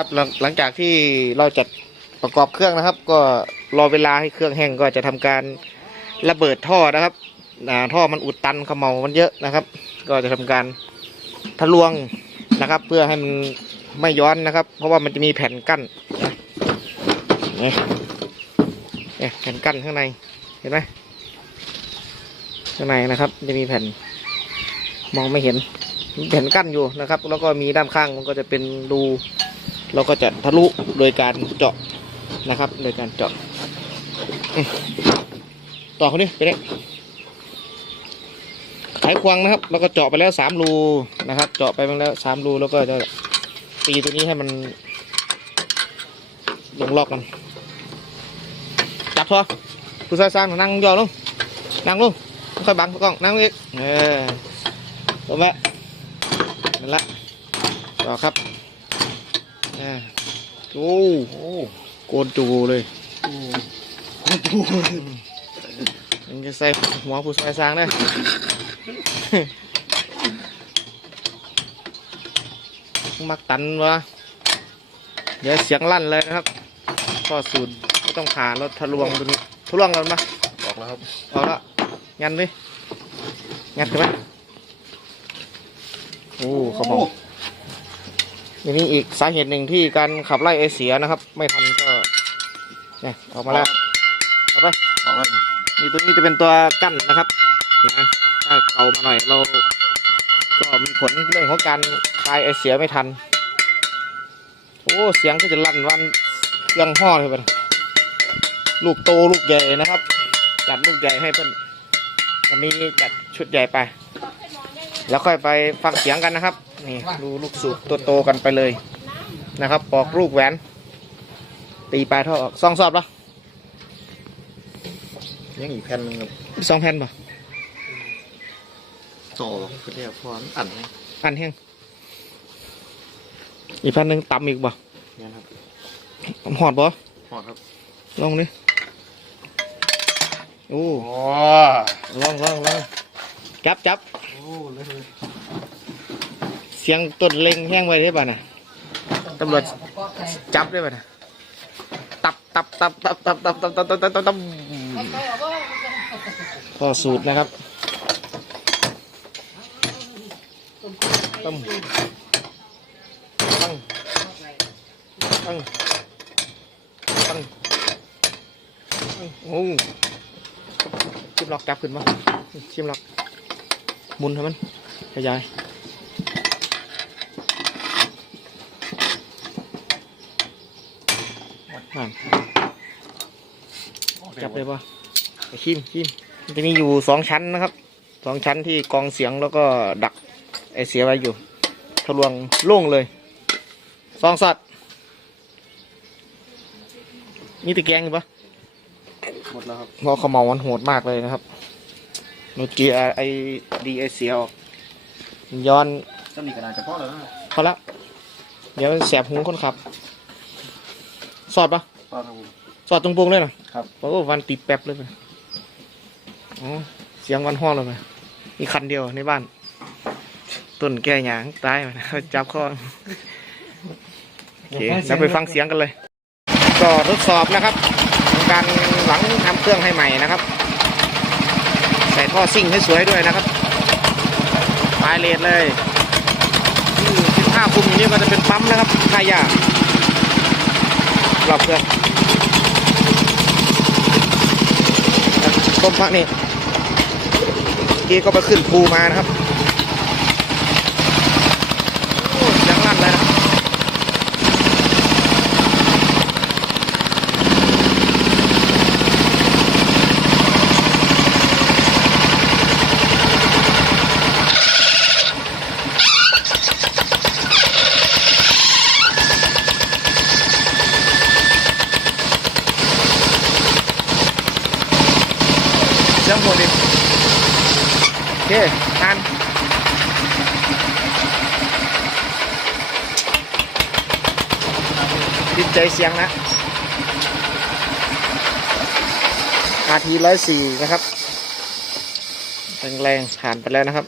ครับหลังหลังจากที่เราจัดประกอบเครื่องนะครับ ก็รอเวลาให้เครื่องแห้งก็จะทำการระเบิดท่อนะครับท่อมันอุดตันเขมเมามันเยอะนะครับ ก็จะทำการทะลวงนะครับ เพื่อให้มันไม่ย้อนนะครับ เพราะว่ามันจะมีแผ่นกั้นนี่นี่แผ่นกั้นข้างในเห็นไหมข้างในนะครับ จะมีแผ่นมองไม่เห็นมีแผ่นกั้นอยู่นะครับ แล้วก็มีด้านข้างมันก็จะเป็นรู เราก็จะทะลุโดยการเจาะนะครับ โดยการเจาะต่อคนนี้ไปเนี่ยไขควงนะครับ แล้วก็เจาะไปแล้วสามรูนะครับ เจาะไปแล้วสามรูแล้วก็จะตีตัวนี้ให้มันลงล็อกมันจับทอผู้ชายสร้างนั่งย่อลงนั่งลงค่อยบังกล้องนั่งอีกเออลงไปนั่นละต่อครับ อ่าโอ้โหโกนจูเลยยังจะใส่หัวผู้ชายสร้างได้ มักตันวะเดี๋ยวเสียงลั่นเลยนะครับข้อสูตรไม่ต้องผ่ารถทะลวงตัวนี้ทะลวงกันปะออกแล้วครับเอาละงันดิงัดกันไหมโอ้เขาบอก นี่นี่อีกสาเหตุหนึ่งที่การขับไล่ไอเสียนะครับ ไม่ทันก็เนี่ยออกมาแล้วเอาไปออกแล้วนี่ตัวนี้จะเป็นตัวกั้นนะครับนะถ้าเก่ามาหน่อยเราก็มีผลเรื่องของการคลายไอเสียไม่ทันโอ้เสียงก็จะลั่นวันเครื่องห่อเลยเพื่อนลูกโตลูกใหญ่นะครับ จัดลูกใหญ่ให้เพื่อนวันนี้จัดชุดใหญ่ไป แล้วค่อยไปฟังเสียงกันนะครับ นี่ดูลูกสูบตัวโตกันไปเลยนะครับ ปอกลูกแหวน ตีปลายท่อออกสองสอบปะยังอีกแผ่นหนึงครับสองแผ่นปะต่อคือเรียกพร้อมอันไหมอันแห้งอีกแผ่นหนึ่งต่ำอีกปะเนี่ยครับหอดปะพอครับลองดิโอ้โอ้ลองลองลองจับจับโอ้เลยเสียงต้นเล็งแห้งไว้ได้ป่ะนะตำรวจจับได้ป่ะนะตับตับตับตับตับตับตับตับตับตับตับตับข้อสูตรนะครับต้มตั้งตั้งตั้งโอ้ชิมล็อกจับขึ้นมาชิมล็อกมุนให้มันขยาย อะจับเลยปะไปชิมชิมมันจะมีอยู่สองชั้นนะครับสองชั้นที่กรองเสียงแล้วก็ดักไอเสียไว้อยู่ทะลวงโล่งเลยสองสัตว์มีตะแกรงอยู่ปะหมดแล้วครับเพราะเขาเมามันโหดมากเลยนะครับโนเกียไอดีไอเสียออกมันย้อนสนิทกันอาจจะพอแล้วนะเขาละเดี๋ยวแสบหูคนขับ สอดปะพอครับผมสอดตรงปรุงเลยนะครับโอ้วันติดแป๊บเลยไปอ๋อเสียงวันห้องเลยไปมีคันเดียวในบ้าน ต้นแก่หยางตายไปนะจับคอโอเคเราไปฟังเสียงกันเลย ก็ทดสอบนะครับทำการหลังทำเครื่องให้ใหม่นะครับ ใส่ท่อซิ่งให้สวยด้วยนะครับปลายเลนเลยที่ที่ผ้าคลุมอย่างนี้ก็จะเป็นปั๊มนะครับผ้ายาก รอบเครื่องต้มพักนี่เมื่อกี้ก็ไปขึ้นภูมานะครับโอ้ยังลั่นเลยนะครับ เสียงโหดดิโอเคทานติดใจเสียงนะอาทีร้อยสี่นะครับ แรงๆผ่านไปแล้วนะครับ